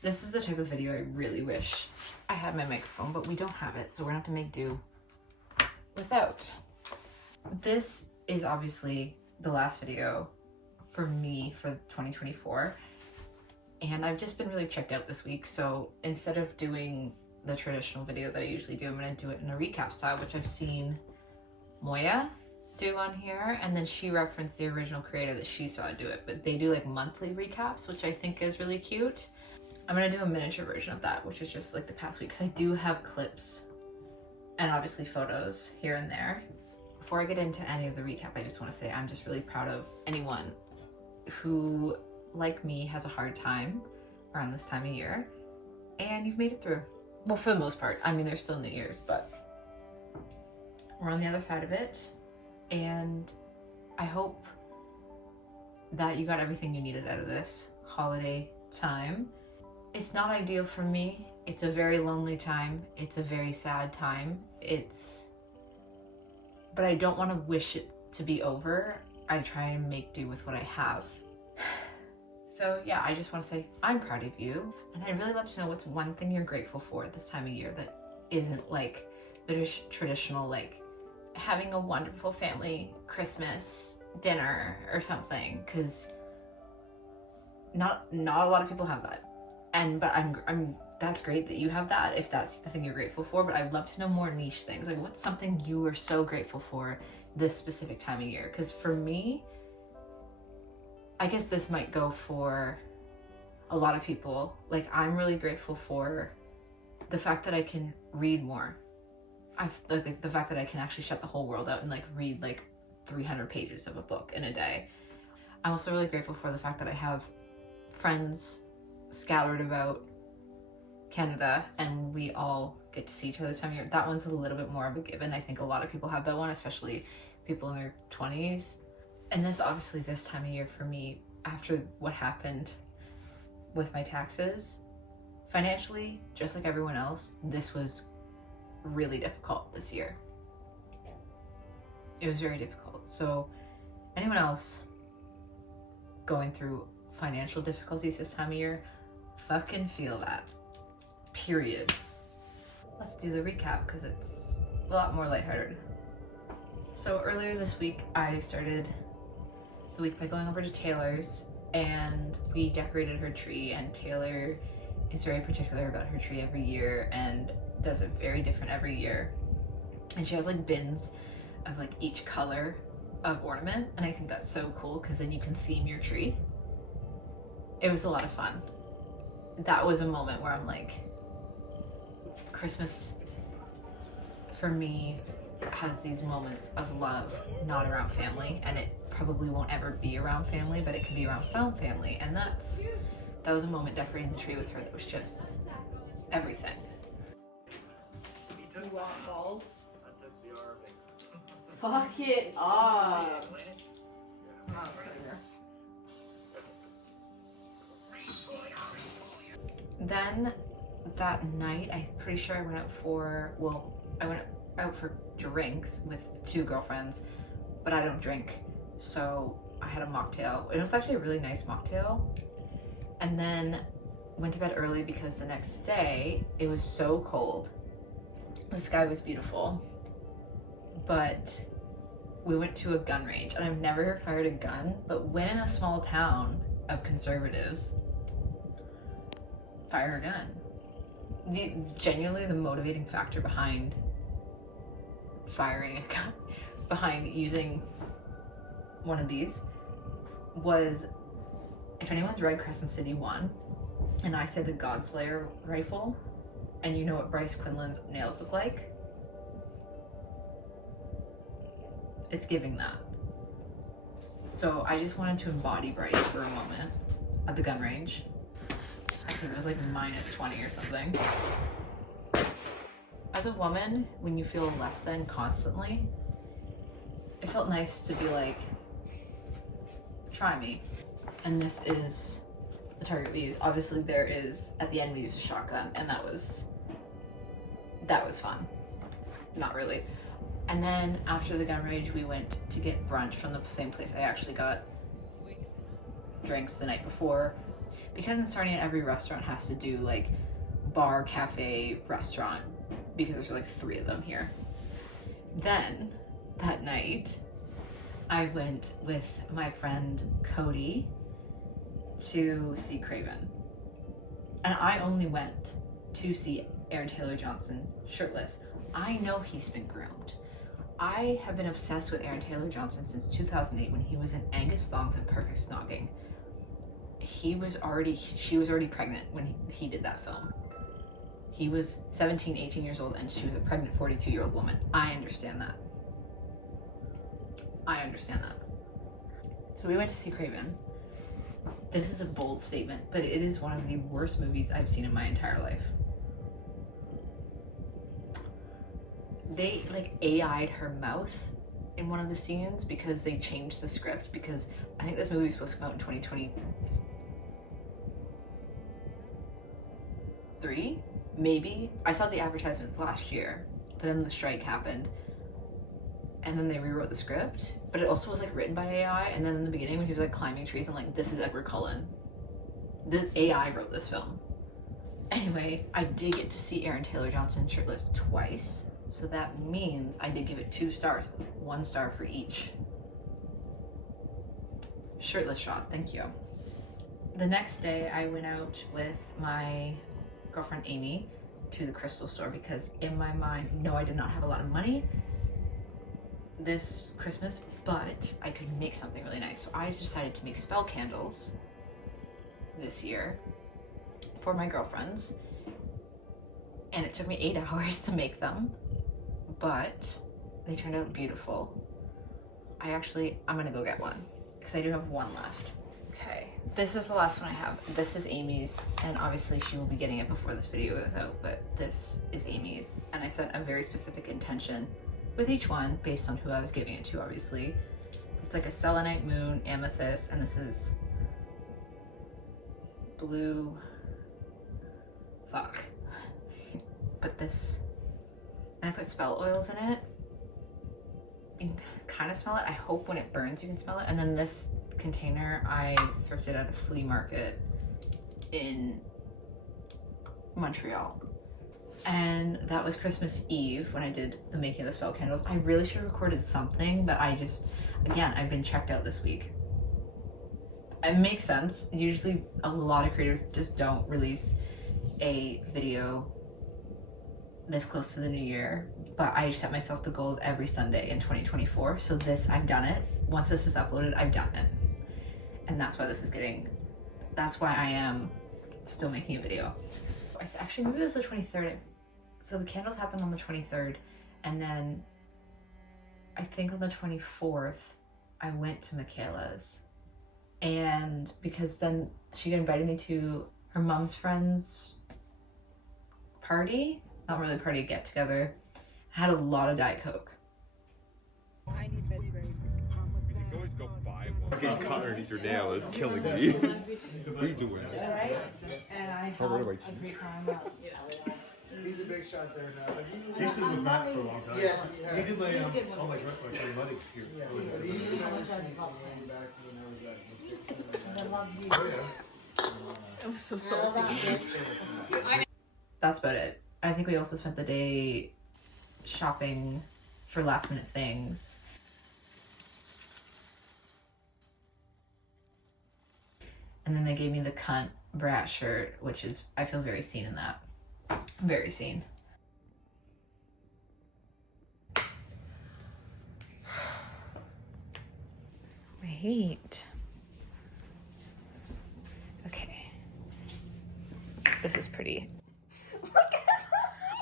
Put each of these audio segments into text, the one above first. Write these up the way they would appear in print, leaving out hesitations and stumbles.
This is the type of video I really wish I had my microphone, but we don't have it, so we're gonna have to make do without. This is obviously the last video for me for 2024, and I've just been really checked out this week, so instead of doing the traditional video that I usually do, I'm gonna do it in a recap style, which I've seen Moya do on here, and then she referenced the original creator that she saw do it, but they do like monthly recaps, which I think is really cute. I'm gonna do a miniature version of that, which is just like the past week, because I do have clips and obviously photos here and there. Before I get into any of the recap, I just want to say I'm just really proud of anyone who, like me, has a hard time around this time of year, and you've made it through. Well, for the most part. I mean, there's still New Year's, but we're on the other side of it, and I hope that you got everything you needed out of this holiday time. It's not ideal for me. It's a very lonely time. It's a very sad time. But I don't want to wish it to be over. I try and make do with what I have. So yeah, I just want to say I'm proud of you, and I'd really love to know what's one thing you're grateful for at this time of year that isn't like the traditional, like having a wonderful family Christmas dinner or something, because not a lot of people have that. But I'm that's great that you have that if that's the thing you're grateful for, but I'd love to know more niche things. Like, what's something you are so grateful for this specific time of year? Because for me, I guess this might go for a lot of people. Like, I'm really grateful for the fact that I can read more. Like the fact that I can actually shut the whole world out and like read like 300 pages of a book in a day. I'm also really grateful for the fact that I have friends scattered about Canada, and we all get to see each other this time of year. That one's a little bit more of a given. I think a lot of people have that one, especially people in their 20s. And this time of year for me, after what happened with my taxes, financially, just like everyone else, this was really difficult this year. It was very difficult. So anyone else going through financial difficulties this time of year, fucking feel that. Period. Let's do the recap because it's a lot more lighthearted. So earlier this week, I started the week by going over to Taylor's, and we decorated her tree, and Taylor is very particular about her tree every year and does it very different every year. And she has like bins of like each color of ornament, and I think that's so cool because then you can theme your tree. It was a lot of fun. That was a moment where I'm like, Christmas for me has these moments of love, not around family, and it probably won't ever be around family, but it can be around found family, and that was a moment decorating the tree with her that was just everything. You want balls? Fuck it up. Then that night, I'm pretty sure I went out for, drinks with two girlfriends, but I don't drink, so I had a mocktail. It was actually a really nice mocktail. And then went to bed early because the next day it was so cold. The sky was beautiful, but we went to a gun range, and I've never fired a gun, but when in a small town of conservatives, fire a gun. Genuinely the motivating factor behind firing a gun, behind using one of these, was, if anyone's read Crescent City 1, and I said the Godslayer rifle, and you know what Bryce Quinlan's nails look like, it's giving that. So I just wanted to embody Bryce for a moment at the gun range. I think it was like -20 or something. As a woman, when you feel less than constantly, it felt nice to be like, try me. And this is the target we use. Obviously there is, at the end we used a shotgun, and that was fun. Not really. And then after the gun range, we went to get brunch from the same place I actually got drinks the night before, because in Sarnia every restaurant has to do like bar, cafe, restaurant, because there's like 3 of them here. Then that night I went with my friend Cody to see Craven, and I only went to see Aaron Taylor Johnson shirtless. I know he's been groomed. I have been obsessed with Aaron Taylor Johnson since 2008 when he was in Angus Thongs and Perfect Snogging. She was already pregnant when he did that film. He was 17, 18 years old, and she was a pregnant 42-year-old woman. I understand that. So we went to see Craven. This is a bold statement, but it is one of the worst movies I've seen in my entire life. They like AI'd her mouth in one of the scenes because they changed the script, because I think this movie was supposed to come out in 2023, maybe. I saw the advertisements last year, but then the strike happened and then they rewrote the script, but it also was like written by AI. And then in the beginning when he was like climbing trees, I'm like, this is Edward Cullen. The AI wrote this film. Anyway, I did get to see Aaron Taylor Johnson shirtless twice. So that means I did give it 2 stars, 1 star for each shirtless shot. Thank you. The next day I went out with my girlfriend Amy to the crystal store because in my mind, no, I did not have a lot of money this Christmas, but I could make something really nice. So I decided to make spell candles this year for my girlfriends, and it took me 8 hours to make them, but they turned out beautiful. I'm gonna go get one because I do have 1 left. Okay, this is the last one I have. This is Amy's, and obviously she will be getting it before this video goes out, but this is Amy's, and I set a very specific intention with each one based on who I was giving it to, obviously. It's like a selenite, moon, amethyst, and this is blue, fuck. But this, and I put spell oils in it. You can kind of smell it. I hope when it burns you can smell it. And then this container I thrifted at a flea market in Montreal. And that was Christmas Eve when I did the making of the spell candles. I really should have recorded something, but again, I've been checked out this week. It makes sense. Usually a lot of creators just don't release a video this close to the new year, but I set myself the goal of every Sunday in 2024. So I've done it. Once this is uploaded, I've done it. And that's why that's why I am still making a video. Actually, maybe it was the 23rd. So the candles happened on the 23rd, and then I think on the 24th, I went to Michaela's, and because then she invited me to her mom's friend's party, not really a party, get together. I had a lot of Diet Coke. Getting caught underneath your nail is killing me. What are you doing? And I Oh, where do I a cheese? great time. He's a big shot there now. He's been with Matt for a long time. Yes, He did like all my money here. but he even I was thinking way back when I was at I love you. I'm so salty. That's about it. I think we also spent the day shopping for last minute things. And then they gave me the cunt brat shirt, which is, I feel very seen in that. Very seen. Wait. Okay. This is pretty.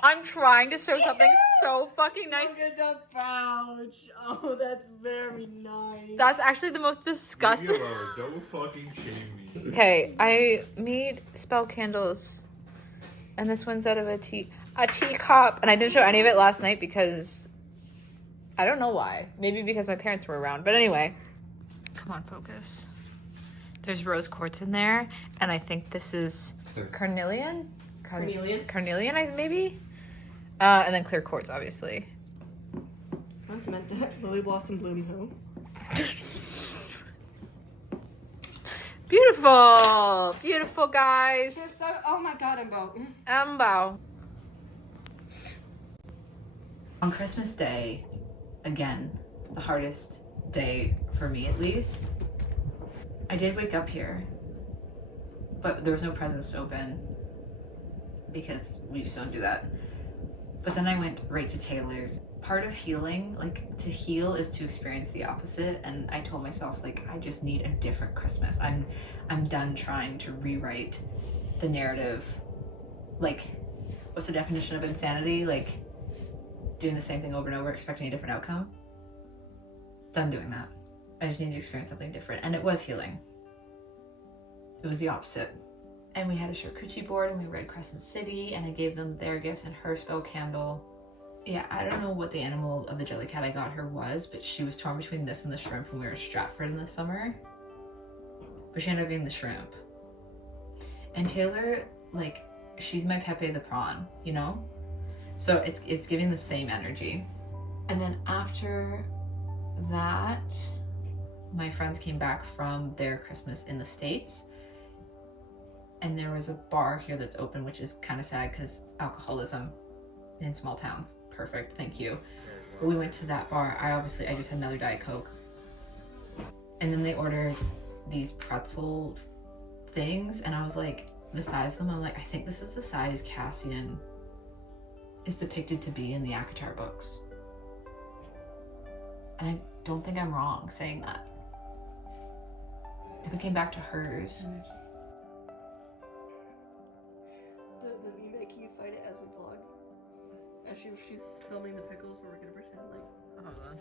I'm trying to show something so fucking nice. Look at the pouch. Oh, that's very nice. That's actually the most disgusting. You are, don't fucking shame me. Okay, I made spell candles, and this one's out of a teacup, and I didn't show any of it last night because I don't know why. Maybe because my parents were around. But anyway, come on, focus. There's rose quartz in there, and I think this is carnelian. Carnelian, maybe. And then clear quartz, obviously. I was meant to lily blossom bloom who? Beautiful. Beautiful, guys. Oh my god, Embo. Embo. On Christmas Day, again, the hardest day for me at least, I did wake up here, but there was no presents to open because we just don't do that. But then I went right to Taylor's. Part of healing, like to heal, is to experience the opposite, and I told myself like I just need a different Christmas. I'm done trying to rewrite the narrative. Like, what's the definition of insanity? Like doing the same thing over and over, expecting a different outcome. Done doing that. I just need to experience something different, and it was healing. It was the opposite. And we had a charcuterie board, and we read Crescent City, and I gave them their gifts and her spell candle. Yeah, I don't know what the animal of the jelly cat I got her was, but she was torn between this and the shrimp when we were in Stratford in the summer. But she ended up getting the shrimp. And Taylor, like, she's my Pepe the prawn, you know? So it's giving the same energy. And then after that, my friends came back from their Christmas in the States. And there was a bar here that's open, which is kind of sad because alcoholism in small towns. Perfect, thank you. But we went to that bar. I just had another Diet Coke. And then they ordered these pretzel things, and I was like, the size of them, I'm like, I think this is the size Cassian is depicted to be in the ACOTAR books. And I don't think I'm wrong saying that. Then we came back to hers. Can you fight it as we vlog? As she's filming the pickles, but we're gonna pretend like. Hold on.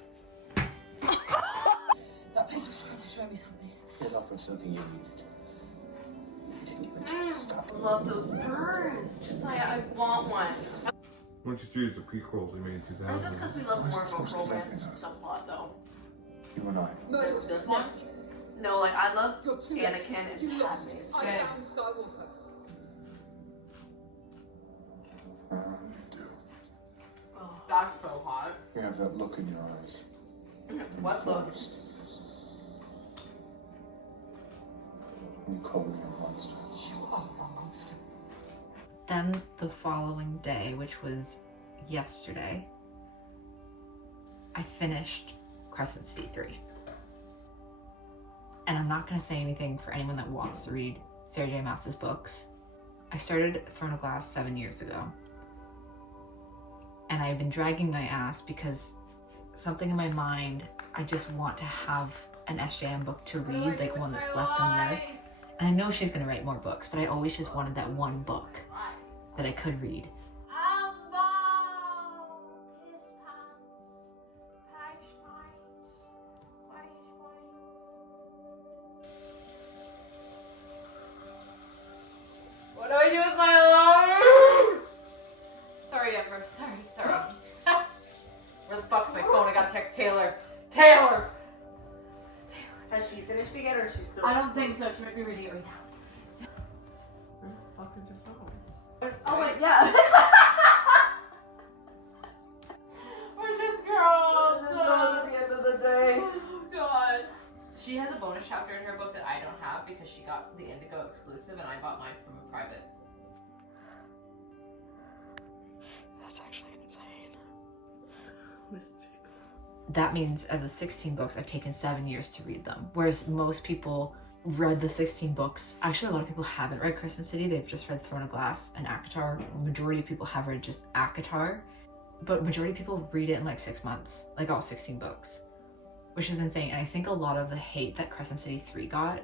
That bitch was trying to show me something. It offered something you needed. You didn't even try to stop I it. love those birds. Just like I want one. Why don't you choose the prequels they made in 2000? I think that's because we love more of a romance subplot, though. You and I. This one? No, like I love Anakin and Padme. I am Skywalker. You do. Oh, that's so hot. You have that look in your eyes. What look? You call me a monster. You are a monster. Then the following day, which was yesterday, I finished Crescent City 3. And I'm not going to say anything for anyone that wants to read Sarah J. Maas's books. I started Throne of Glass 7 years ago. And I've been dragging my ass because something in my mind, I just want to have an SJM book to read, like one that's left unread. And I know she's going to write more books, but I always just wanted that one book that I could read. What do I do with my alarm? Sorry, Amber. Sorry. Where the fuck's my phone? I gotta text Taylor. Taylor! Has she finished it yet, or is she still? I don't think so. She might be reading it right now. Where the fuck is your phone? Oh wait, yeah. Where's this girl? This girl at the end of the day. Oh god. She has a bonus chapter in her book that I don't have because she got the Indigo exclusive and I bought mine from a private. That's actually insane. That means out of the 16 books, I've taken 7 years to read them. Whereas most people read the 16 books. Actually, a lot of people haven't read Crescent City. They've just read Throne of Glass and ACOTAR. Majority of people have read just ACOTAR. But majority of people read it in like 6 months, like all 16 books, which is insane. And I think a lot of the hate that Crescent City 3 got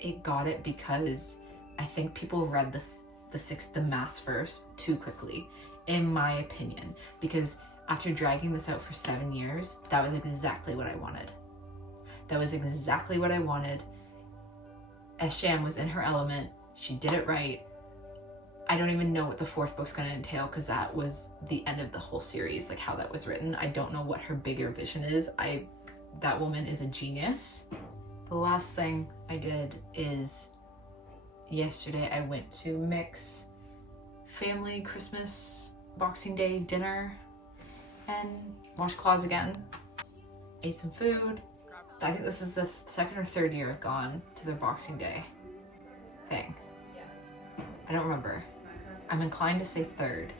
it because I think people read the mass first too quickly, in my opinion, because after dragging this out for 7 years, that was exactly what I wanted. That was exactly what I wanted. SJM was in her element. She did it right. I don't even know what the 4th book's gonna entail because that was the end of the whole series, like how that was written. I don't know what her bigger vision is. That woman is a genius. The last thing I did is yesterday I went to Mick's family Christmas Boxing Day dinner and washed claws again. Ate some food. I think this is the 2nd or 3rd year I've gone to their Boxing Day. thing. I don't remember. I'm inclined to say third.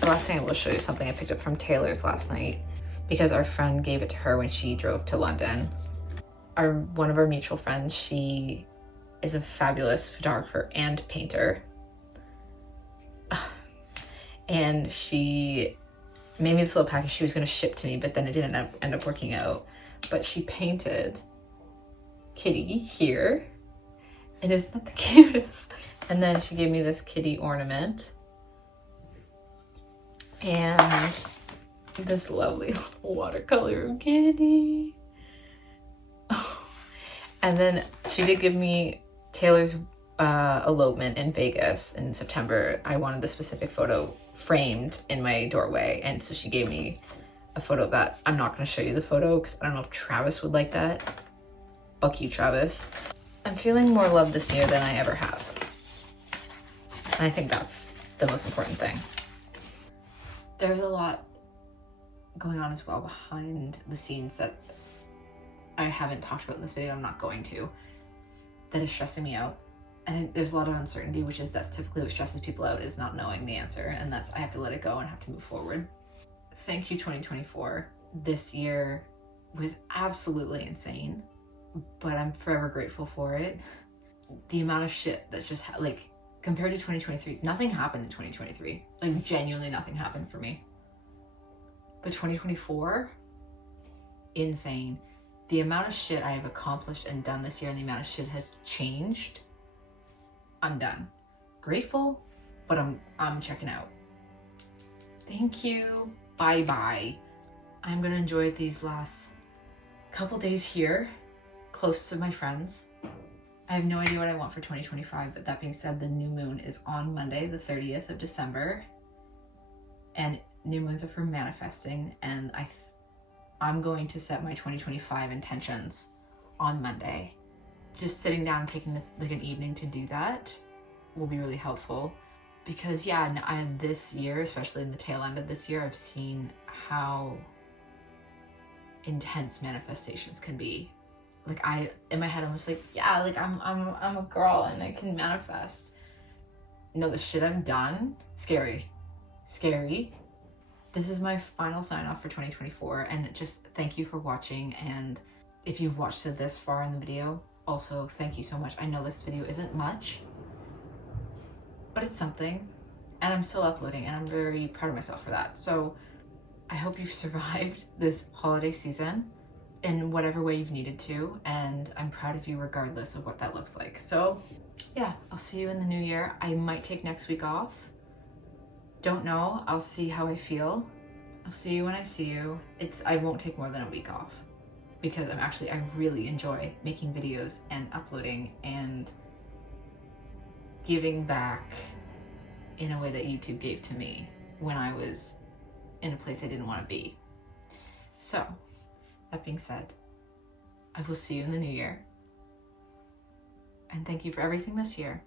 The last thing I will show you something I picked up from Taylor's last night because our friend gave it to her when she drove to London. One of our mutual friends, she is a fabulous photographer and painter. And she made me this little package she was going to ship to me, but then it didn't end up working out. But she painted Kitty here. And isn't that the cutest? And then she gave me this kitty ornament. And this lovely watercolor of Kitty. Oh. And then she did give me Taylor's elopement in Vegas in September. I wanted the specific photo framed in my doorway, and so she gave me a photo of that. I'm not going to show you the photo because I don't know if Travis would like that. Fuck you, Travis. I'm feeling more love this year than I ever have. And I think that's the most important thing. There's a lot going on as well behind the scenes that I haven't talked about in this video. I'm not going to. That is stressing me out. And there's a lot of uncertainty, that's typically what stresses people out, is not knowing the answer. And I have to let it go and have to move forward. Thank you, 2024. This year was absolutely insane, but I'm forever grateful for it. The amount of shit that's just like, compared to 2023, nothing happened in 2023. Like, genuinely nothing happened for me. But 2024, insane. The amount of shit I have accomplished and done this year and the amount of shit has changed, I'm done. Grateful, but I'm checking out. Thank you. Bye-bye. I'm gonna enjoy these last couple days here, close to my friends. I have no idea what I want for 2025, but that being said, the new moon is on Monday, the 30th of December. And new moons are for manifesting, and I'm going to set my 2025 intentions on Monday. Just sitting down and taking an evening to do that will be really helpful, because this year, especially in the tail end of this year, I've seen how intense manifestations can be. Like, in my head, I'm just like, yeah, like I'm a girl and I can manifest. No, the shit I've done, scary. This is my final sign off for 2024, and just thank you for watching. And if you've watched it this far in the video, also thank you so much. I know this video isn't much, but it's something, and I'm still uploading, and I'm very proud of myself for that. So I hope you've survived this holiday season in whatever way you've needed to, and I'm proud of you regardless of what that looks like. So yeah, I'll see you in the new year. I might take next week off. Don't know. I'll see how I feel. I'll see you when I see you. I won't take more than a week off, because I really enjoy making videos and uploading and giving back in a way that YouTube gave to me when I was in a place I didn't want to be. So that being said, I will see you in the new year. And thank you for everything this year.